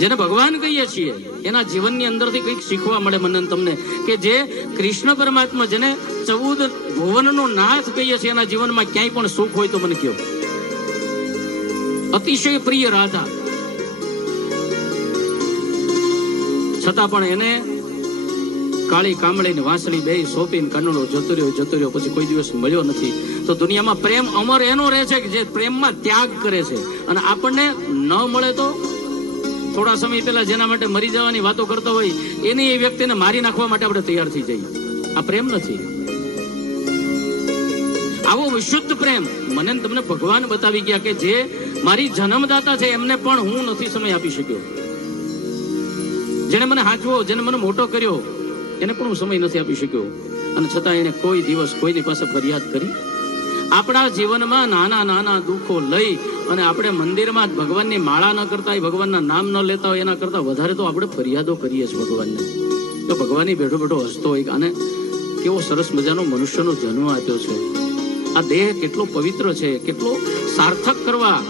જેને ભગવાન કહીએ છીએ એના જીવનની અંદરથી કંઈક શીખવા મળે મને તમને, કે જે કૃષ્ણ પરમાત્મા જેને 14 ભુવનનો નાથ કહીએ છીએ એના જીવનમાં ક્યાંય પણ સુખ હોય તો મને કહો. અતિશય પ્રિય રાધા, છતાં પણ એને કાળી કામળી ને વાંસળી બે સોંપીને કાનુડો જતો રહ્યો પછી કોઈ દિવસ મળ્યો નથી. તો દુનિયામાં પ્રેમ અમર એનો રહે છે કે જે પ્રેમમાં ત્યાગ કરે છે. અને આપણને ન મળે તો થોડા સમય પહેલા જેના માટે મરી જવાની વાતો કરતા હોય એની એ વ્યક્તિને મારી નાખવા માટે આપણે તૈયાર થઈ જઈએ. આ પ્રેમ નથી. આવો વિશુદ્ધ પ્રેમ મને તમને ભગવાન બતાવી ગયા કે જે મારી જન્મદાતા છે એમને પણ હું નથી સમય આપી શક્યો. જેને મને હાચવો, જેને મને મોટો કર્યો એને પણ હું સમય નથી આપી શક્યો. અને છતાં એને કોઈ દિવસ કોઈની પાસે ફરિયાદ કરી. આપણા જીવનમાં નાના નાના દુઃખો લઈ અને આપણે મંદિરમાં ભગવાનની માળા ન કરતા હોય, ભગવાનના નામ ન લેતા હોય, એના કરતા વધારે તો આપણે ફરિયાદો કરીએ છીએ ભગવાનને. તો ભગવાનની બેઠો બેઠો હસતો હોય અને કેવો સરસ મજાનો મનુષ્યનો જન્મ આપ્યો છે. આ દેહ કેટલો પવિત્ર છે, કેટલો સાર્થક કરવા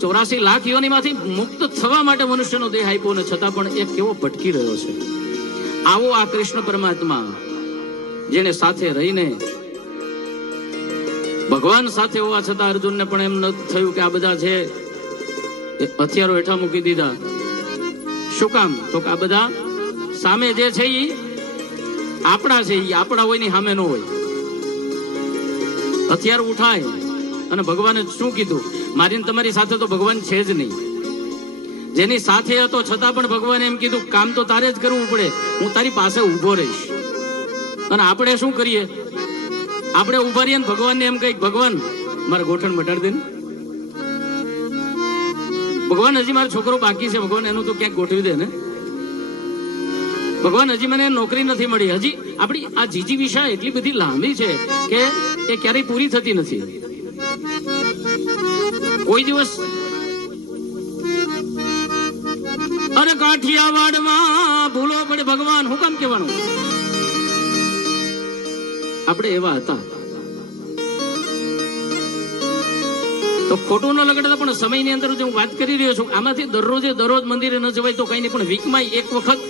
84 લાખ યોનિમાંથી મુક્ત થવા માટે મનુષ્યનો દેહ આપ્યો ને છતાં પણ એ કેવો ભટકી રહ્યો છે. આવો આ કૃષ્ણ પરમાત્મા જેને સાથે રહીને ભગવાન સાથે હોવા છતાં અર્જુનને પણ એમ ન થયું કે આ બધા છે હથિયારો હેઠા મૂકી દીધા. શું કામ? તો કે આ બધા સામે જે છે એ આપણા છે, એ આપણા હોય ની સામે ન હોય. હથિયાર ઉઠાય અને ભગવાને શું કીધું? મારી તમારી સાથે તો ભગવાન છે જ નહીં. જેની સાથે હતો છતાં પણ ભગવાને એમ કીધું કામ તો તારે જ કરવું પડે, હું તારી પાસે ઉભો રહીશ. અને આપણે શું કરીએ? આપણે ઉભા રહીએ ભગવાનને એમ કહીએ ભગવાન મારા ગોઠણ મટાડી દે ને, ભગવાન હજી મારો છોકરો બાકી છે, ભગવાન એનું તો ક્યાંક ગોઠવી દે ને, ભગવાન હજી મને નોકરી નથી મળી. હજી આપણી આ જીજીવિષા એટલી બધી લાંબી છે કે એ ક્યારેય પૂરી થતી નથી. કોઈ દિવસ અરે કાઠિયાવાડમાં ભૂલો પડે ભગવાન હું કામ કહેવાનું? આપણે એવા હતા તો ખોટું ન લગાડતા. પણ સમયની અંદર જે હું વાત કરી રહ્યો છું આમાંથી દરરોજ મંદિરે ન જવાય તો કઈ નહીં, પણ વીકમાં એક વખત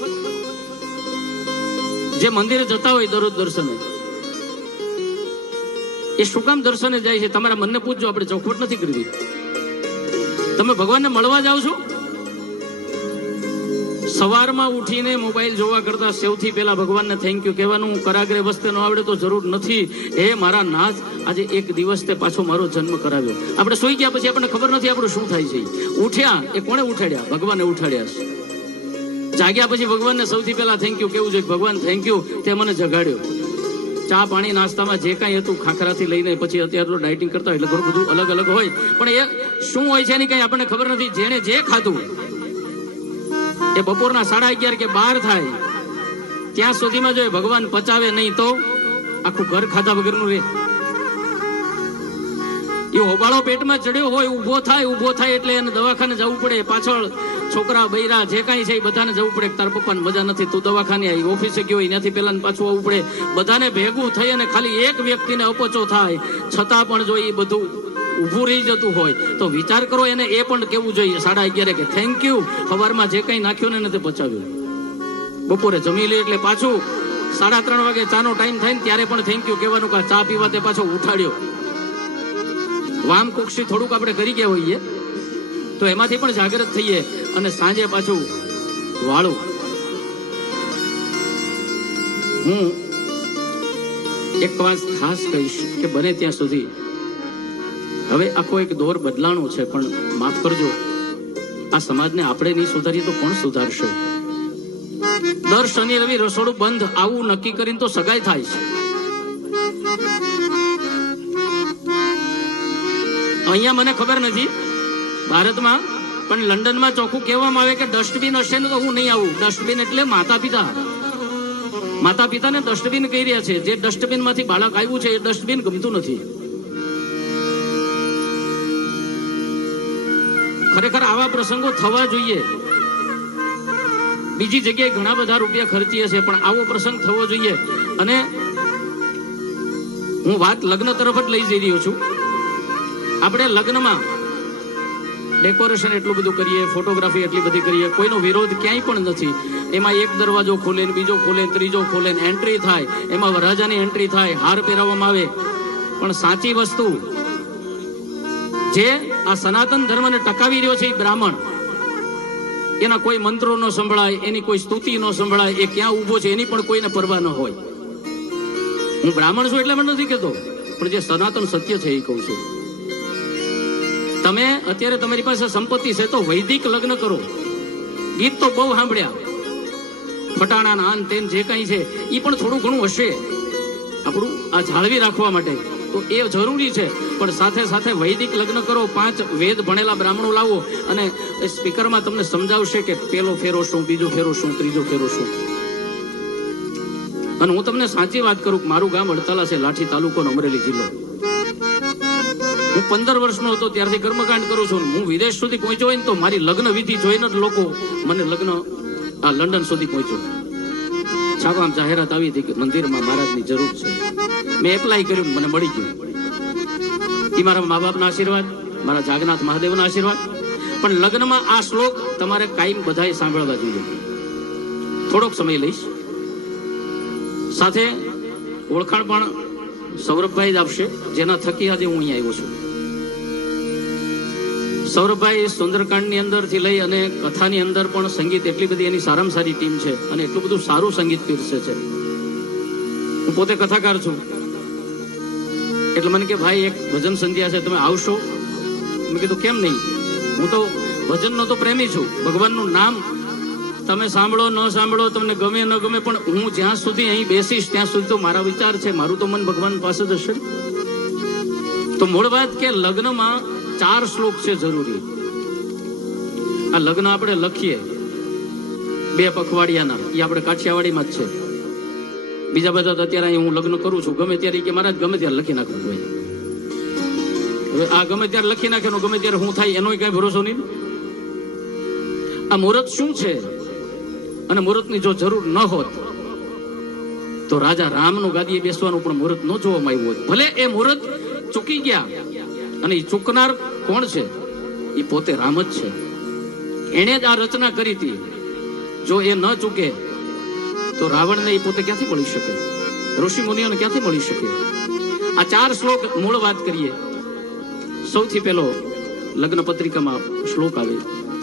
જે મંદિરે જતા હોય દરરોજ દર્શને, એ શું કામ દર્શને જાય છે? તમારા મનને પૂછજો. આપણે ચોખવટ નથી કરવી. તમે ભગવાનને મળવા જાઓ છો? સવારમાં ઉઠીને મોબાઈલ જોવા કરતા સૌથી પહેલા ભગવાનને થેન્ક યુ કહેવાનું. કરાગ્રે વસ્તે ન આવડે તો જરૂર નથી. હે મારા નાથ, આજે એક દિવસ તે પાછો મારો જન્મ કરાવ્યો. આપણે સુઈ ગયા પછી આપણને ખબર નથી આપણું શું થાય છે. ઉઠ્યા એ કોણે ઉઠાડ્યા? ભગવાને ઉઠાડ્યા છે. જાગ્યા પછી ભગવાનને સૌથી પહેલા થેન્ક યુ કેવું જોઈએ? ભગવાન થેન્ક યુ, તે મને જગાડ્યો. ચા પાણી નાસ્તામાં જે કાંઈ હતું ખાખરાથી લઈને પછી અત્યારે તો ડાયટિંગ કરતા હોય એટલે ઘણું બધું અલગ અલગ હોય, પણ એ શું હોય છે એની કઈ આપણને ખબર નથી. જેને જે ખાધું એ બપોરના 11:30 કે 12 થાય ત્યાં સુધીમાં જો ભગવાન પચાવે નહીં તો આખું ઘર ખાધા વગરનું રહે. એ હોબાળો પેટમાં ચડ્યો હોય, ઊભો થાય એટલે એને દવાખાને જવું પડે. પાછળ છોકરા બૈરા જે કાંઈ છે એ બધાને જવું પડે. તારા પપ્પાને મજા નથી, તું દવાખાને આવી, ઓફિસે ગયો એનાથી પહેલા પાછું આવવું પડે. બધાને ભેગું થઈ અને ખાલી એક વ્યક્તિને અપચો થાય છતાં પણ જો એ બધું ઊભું રહી જતું હોય તો વિચાર કરો એને એ પણ કેવું જોઈએ 11:30 કે થેન્ક યુ. સવારમાં જે કંઈ નાખ્યું ને તે પચાવ્યું. બપોરે જમી લે એટલે પાછું 3:30 વાગે ચાનો ટાઈમ થાય ને ત્યારે પણ થેન્ક યુ કહેવાનું. કે ચા પીવા તે પાછો ઉઠાડ્યો. વામ કોક્ષી થોડુંક આપણે કરી ગયા હોઈએ તો એમાંથી પણ જાગૃત થઈએ અને સાંજે પાછું વાળું. હું એક વાત ખાસ કહીશ કે બને ત્યાં સુધી હવે આખો એક દોર બદલાણો છે, પણ માફ કરજો આ સમાજને આપણે નહીં સુધારીએ તો કોણ સુધારશે? દર શનિ રવિ રસોડું બંધ આવું નક્કી કરીને તો સગાઈ થાય છે. અહીંયા મને ખબર નથી ભારતમાં, પણ લંડનમાં ચોખ્ખું કહેવામાં આવે કે ડસ્ટબિન હશે ને તો હું નહીં આવું. ડસ્ટબિન એટલે માતા પિતાને ડસ્ટબિન કહી રહ્યા છે. જે ડસ્ટબિન માંથી બાળક આવ્યું છે એ ડસ્ટબિન ગમતું નથી. ખરેખર આવા પ્રસંગો થવા જોઈએ. બીજી જગ્યાએ ઘણા બધા રૂપિયા ખર્ચીએ છે, પણ આવો પ્રસંગ થવો જોઈએ. અને હું વાત લગ્ન તરફ જ લઈ જઈ રહ્યો છું. આપણે લગ્નમાં ડેકોરેશન એટલું બધું કરીએ, ફોટોગ્રાફી એટલી બધી કરીએ, કોઈનો વિરોધ ક્યાંય પણ નથી. એમાં એક દરવાજો ખોલે ને બીજો ખોલે ને ત્રીજો ખોલે ને એન્ટ્રી થાય, એમાં વરરાજાની એન્ટ્રી થાય, હાર પહેરાવવામાં આવે. પણ સાચી વસ્તુ જે આ સનાતન ધર્મને ટકાવી રહ્યો છે એ બ્રાહ્મણ, એના કોઈ મંત્રો ન સંભળાય, એની કોઈ સ્તુતિ ન સંભળાય, એ ક્યાં ઊભો છે એની પણ કોઈને પરવા ન હોય. હું બ્રાહ્મણ છું એટલે મને નથી કહેતો, પણ જે સનાતન સત્ય છે એ કહું છું. તમે અત્યારે તમારી પાસે સંપત્તિ છે તો વૈદિક લગ્ન કરો. ગીત તો બહુ સાંભળ્યા, ફટાણા નાન તેન જે કઈ છે એ પણ થોડું ઘણું હશે આપણું આ જાળવી રાખવા માટે, તો એ જરૂરી છે. પણ સાથે સાથે વૈદિક લગ્ન કરો, 5 વેદ ભણેલા બ્રાહ્મણો લાવો અને સ્પીકરમાં તમને સમજાવશે કે પેલો ફેરો શું, બીજો ફેરો શું, ત્રીજો ફેરો શું. અને હું તમને સાચી વાત કરું, મારું ગામ અડતાલા છે, લાઠી તાલુકો, અમરેલી જિલ્લો. હું 15 વર્ષનો હતો ત્યારથી કર્મકાંડ કરું છું. હું વિદેશ સુધી પહોંચ્યો હોય ને તો મારી લગ્ન વિધિ જોઈને જ લોકો મને લગ્ન આ લંડન સુધી પહોંચ્યો. છાપામાં જાહેરાત આવી હતી કે મંદિરમાં મહારાજની જરૂર છે. મેં એપ્લાય કર્યું, મને મળી ગયું. એ મારા મા બાપના આશીર્વાદ, મારા જાગનાથ મહાદેવના આશીર્વાદ. પણ લગ્નમાં આ શ્લોક તમારે કાયમ બધાએ સાંભળવા જોઈએ. થોડોક સમય લઈશ. સાથે ઓળખાણ પણ સૌરભભાઈ જ આપશે, જેના થકી આજે હું અહીંયા આવ્યો છું. સૌરભભાઈ સુંદરકાંડની અંદરથી લઈ અને કથાની અંદર પણ સંગીત એટલી બધી એની સારામાં સારી ટીમ છે અને એટલું બધું સારું સંગીત પીરસે છે. હું પોતે કથાકાર છું, એટલે મને કે ભાઈ એક ભજન સંધ્યા છે, તમે આવશો? મેં કીધું કેમ નહીં, હું તો ભજનનો તો પ્રેમી છું. ભગવાનનું નામ તમે સાંભળો ન સાંભળો, તમને ગમે ન ગમે, પણ હું જ્યાં સુધી અહીં બેસીશ ત્યાં સુધી તો મારા વિચાર છે, મારું તો મન ભગવાન પાસે જ હશે. તો મૂળ વાત કે લગ્નમાં 4 શ્લોક છે જરૂરી. આ લગ્ન આપણે લખીએ 2 પખવાડિયાના, એ આપણે કાઠિયાવાડીમાં જ છે. બીજા બધા તો અત્યારે અહીં હું લગ્ન કરું છું, ગમે ત્યારે કે મારા ગમે ત્યારે લખી નાખવું હોય. હવે આ ગમે ત્યારે લખી નાખે, ગમે ત્યારે હું થાય એનો કઈ ભરોસો નહીં. આ મુહૂર્ત શું છે? અને મુહૂર્તની જો જરૂર ન હોત તો રાજા રામનું ગાદીએ બેસવાનું પણ મુહૂર્ત ન જોવામાં આવ્યું હોત. ભલે એ મુહૂર્ત ચૂકી ગયા, અને એ ચૂકનાર કોણ છે? એ પોતે રામ જ છે. એણે જ આ રચના કરી હતી. જો એ ન ચૂકે તો રાવણને એ પોતે ક્યાંથી મળી શકે? ઋષિ મુનિઓને ક્યાંથી મળી શકે? આ 4 શ્લોક મૂળ વાત કરીએ. સૌથી પહેલો લગ્ન પત્રિકામાં શ્લોક આવે,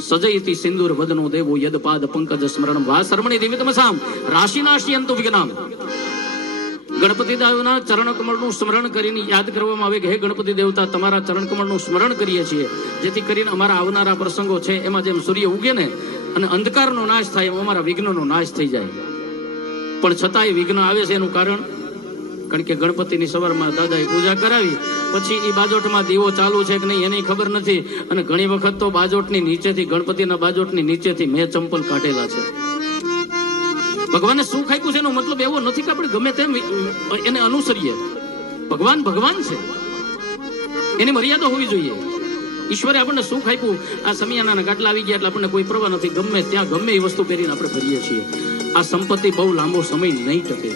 સજયતિ સિંદૂર વદનો દેવો યદપાદ પંકજ સ્મરણ વા શર્મણી દિવ્યતમસામ રાશિનાશયંતુ વિઘ્નામ. ગણપતિ દેવના ચરણ કમળનું સ્મરણ કરીને યાદ કરવામાં આવે કે હે ગણપતિ દેવતા, તમારા ચરણ કમળનું સ્મરણ કરીએ છીએ, જેથી કરીને અમારા આવનારા પ્રસંગો છે એમાં જેમ સૂર્ય ઉગે ને અને અંધકારનો નાશ થાય, એમ અમારા વિઘ્નનો નાશ થઈ જાય. પણ છતાંય વિઘ્ન આવે છે એનું કારણ કે ગણપતિની સવારમાં દાદાએ પૂજા કરાવી, પછી એ બાજોટમાં દીવો ચાલુ છે કે નહીં એની ખબર નથી. અને ઘણી વખત તો બાજોટની નીચેથી, ગણપતિના બાજોટની નીચેથી મેં ચંપલ કાઢેલા છે. ભગવાને શું ખાપ્યું છે એનો મતલબ એવો નથી કે આપણે ગમે તેમ એને અનુસરીએ. ભગવાન ભગવાન છે, એની મર્યાદા હોવી જોઈએ. ઈશ્વરે આપણને શું ખાપ્યું? આ સમિયાના ગાટલા આવી ગયા એટલે આપણને કોઈ પરવા નથી. ગમે ત્યાં ગમે એ વસ્તુ પહેરીને આપણે ફરીએ છીએ. આ સંપત્તિ બહુ લાંબો સમય નહીં ટકે,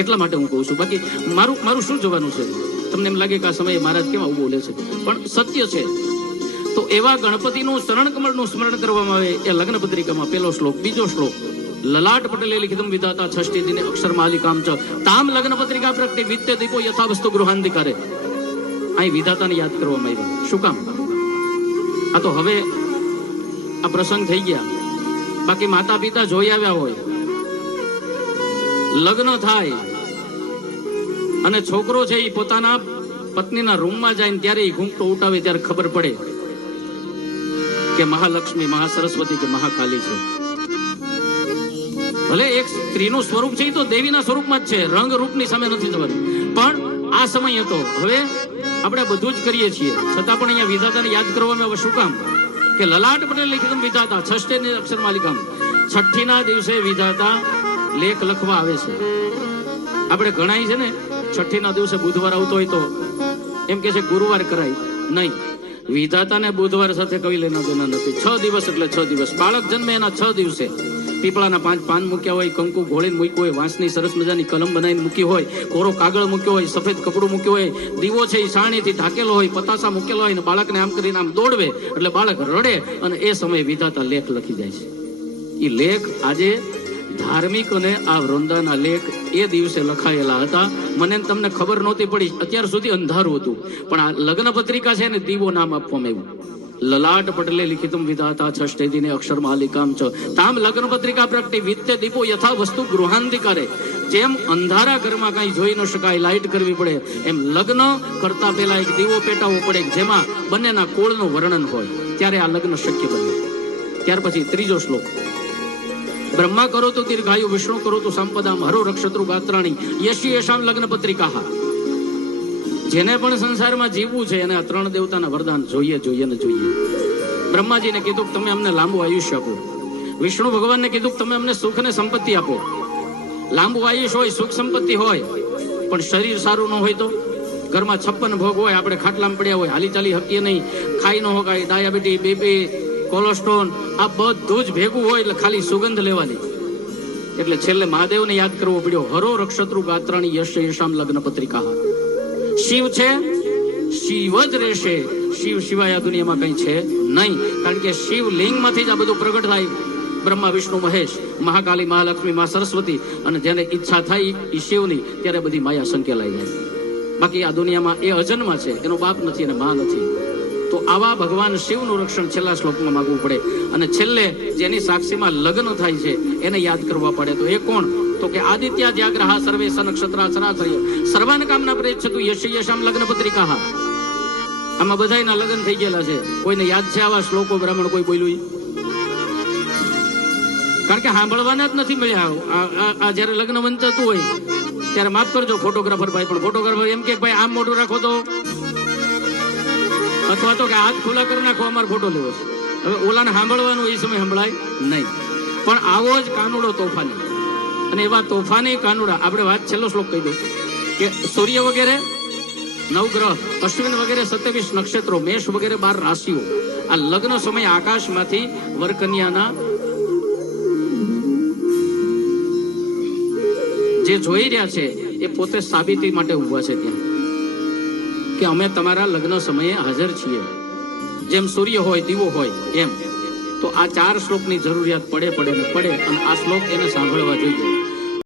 એટલા માટે હું કહું છું. બાકી મારું શું જોવાનું છે? તમને એમ લાગે કે આ સમયે મહારાજ કેવા બોલે છે, પણ સત્ય છે. તો એવા ગણપતિનું શરણ કમળનું સ્મરણ કરવામાં આવે. એ લગ્ન પત્રિકામાં પહેલો શ્લોક. બીજો શ્લોક, લલાટ પટેલે લિખિતમ વિધાતા ષષ્ઠી દિને અક્ષર માલિકામ ચ તામ લગ્ન પત્રિકા પ્રગટે વિત્ય દીપો યથા વસ્તુ ગૃહાંધિકારે. અહીં વિધાતાને યાદ કરવામાં આવ્યા. શું કામ? આ તો હવે આ પ્રસંગ થઈ ગયા. બાકી માતા પિતા જોઈ આવ્યા હોય, લગ્ન થાય અને છોકરો છે એ પોતાના પત્નીના રૂમમાં જાય ત્યારે એ ઘૂંટો ઉઠાવે ત્યારે ખબર પડે કે મહાલક્ષ્મી, મહાસરસ્વતી કે મહાકાલી છે. ભલે એક સ્ત્રીનું સ્વરૂપ છે એ તો દેવીના સ્વરૂપમાં જ છે, રંગ રૂપની સામે નથી જવાનું. પણ આ સમય હતો. હવે આપણે બધું જ કરીએ છીએ, છતાં પણ અહીંયા વિધાતાને યાદ કરવામાં આવે. શું કામ? કે લલાટ પટેલ લિખિતમ વિધાતા ષષ્ઠી અક્ષર માલિકામ. છઠ્ઠીના દિવસે વિધાતા લેખ લખવા આવે છે. આપણે ગણાય છે ને, છઠ્ઠીના દિવસે બુધવાર આવતો હોય તો એમ કે છે ગુરુવાર કરાય નહીં. વિધાતાને બુધવાર સાથે કઈ લેના દેના નથી. 6 દિવસ એટલે 6 દિવસ. બાળક જન્મે એના 6 દિવસે પીપળાના 5 પાન મૂક્યા હોય, કંકુ ઘોળીને મૂક્યું હોય, વાંસની સરસ મજાની કલમ બનાવીને મૂકી હોય, કોરો કાગળ મૂક્યો હોય, સફેદ કપડું મૂક્યું હોય, દીવો છે એ સાણીથી ઢાકેલો હોય, પતાસા મૂકેલો હોય, ને બાળકને આમ કરીને આમ દોડવે એટલે બાળક રડે, અને એ સમયે વિધાતા લેખ લખી જાય છે. એ લેખ આજે ધાર્મિક અને આ વૃંદાના લેખ એ દિવસે લખાયેલા હતા. મને તમને ખબર નહોતી પડી, અત્યાર સુધી અંધારું હતું, પણ આ લગ્ન પત્રિકા છે ને દીવો નામ આપવામાં આવ્યું. લલાટ પટલે લિખિતમ વિધાતા છષ્ટે દિને અક્ષર માલિકામ ચ તામ લગ્ન પત્રિકા પ્રગટી વિત્તે દીપો યથા વસ્તુ ગૃહાંતિકારે. જેમ અંધારા ઘરમાં કઈ જોઈ ન શકાય, લાઈટ કરવી પડે, એમ લગ્ન કરતા પહેલા એક દીવો પેટાવવો પડે જેમાં બંનેના કુળનું વર્ણન હોય, ત્યારે આ લગ્ન શક્ય બને. ત્યાર પછી ત્રીજો શ્લોક, બ્રહ્મા કરો તો દીર્ઘાયુ, વિષ્ણુ કરો તો સંપદામ, હરો રક્ષત્રુ ગાત્રાણી, યશી યશામ લગ્ન પત્રિકા. જેને પણ સંસારમાં જીવવું છે એને આ 3 દેવતાના વરદાન જોઈએ જોઈએ ને જોઈએ. બ્રહ્માજીને કીધું કે તમે અમને લાંબુ આયુષ્ય આપો. વિષ્ણુ ભગવાનને કીધું કે તમે અમને સુખ અને સંપત્તિ આપો. લાંબુ આયુષ્ય હોય, સુખ સંપત્તિ હોય, પણ શરીર સારું ન હોય તો? ઘરમાં 56 ભોગ હોય, આપણે ખાટલામાં પડ્યા હોય, હાલી ચાલી હકીએ નહીં, ખાઈ ન હોકાય, ડાયાબિટીસ, બીપી, કોલેસ્ટ્રોલ, આ બધું જ ભેગું હોય એટલે ખાલી સુગંધ લેવાની. એટલે છેલ્લે મહાદેવને યાદ કરવો પડ્યો, હરો રક્ષત્રુ ગાત્રાણી યશ યશામ લગ્ન પત્રિકા. શિવ છે, શિવ જ રહેશે, શિવ સિવાય આ દુનિયામાં કઈ છે નહીં. કારણ કે શિવ લિંગમાંથી જ આ બધું પ્રગટ થાય. બ્રહ્મા, વિષ્ણુ, મહેશ, મહાકાલી, મહાલક્ષ્મી, મા સરસ્વતી, અને જેને ઈચ્છા થાય એ શિવની, ત્યારે બધી માયા સંકેલાઈ જાય. બાકી આ દુનિયામાં એ અજન્મા છે, એનો બાપ નથી અને મા નથી. તો આવા ભગવાન શિવનું રક્ષણ છેલ્લા શ્લોકમાં માંગવું પડે. અને છેલ્લે જેની સાક્ષીમાં લગ્ન થાય છે એને યાદ કરવા પડે. તો એ કોણ? તો કે આદિત્ય જાગ્રહા સર્વે સનક્ષત્રા સરાસર્ય સર્વાન કામના પ્રેચ્છતુ યશ યશામ લગ્ન પત્રિકા. આમાં બધાયના લગ્ન થઈ ગયેલા છે. કોઈને યાદ છે આવા શ્લોકો બ્રાહ્મણ કોઈ બોલ્યું? કારણ કે સાંભળવાના જ નથી મળ્યા. આ જયારે લગ્ન વંચાતું હોય ત્યારે માફ કરજો ફોટોગ્રાફર ભાઈ, પણ ફોટોગ્રાફર એમ કે ભાઈ આમ મોઢું રાખો તો, અથવા તો કે હાથ ખુલ્લા કરી નાખો, અમારો ફોટો લેવો છે. હવે ઓલાને સાંભળવાનું એ સમય સંભળાય નહીં. પણ આવો જ કાનુડો તોફાની, અને એવા તોફાની કાનુડા, આપણે વાત છેલ્લો શ્લોક કહી દઉં કે સૂર્ય વગેરે 9 ગ્રહ, અશ્વિન વગેરે 27 નક્ષત્રો, મેષ વગેરે 12 રાશિઓ આ લગ્ન સમયે આકાશમાંથી વરકન્યાના જે જોઈ રહ્યા છે એ પોતે સાબિતી માટે ઉભા છે ત્યાં કે અમે તમારા લગ્ન સમયે હાજર છીએ. જેમ સૂર્ય હોય, દીવો હોય, એમ. તો આ 4 શ્લોકની જરૂરિયાત પડે ને પડે, અને આ શ્લોક એને સાંભળવા જોઈએ.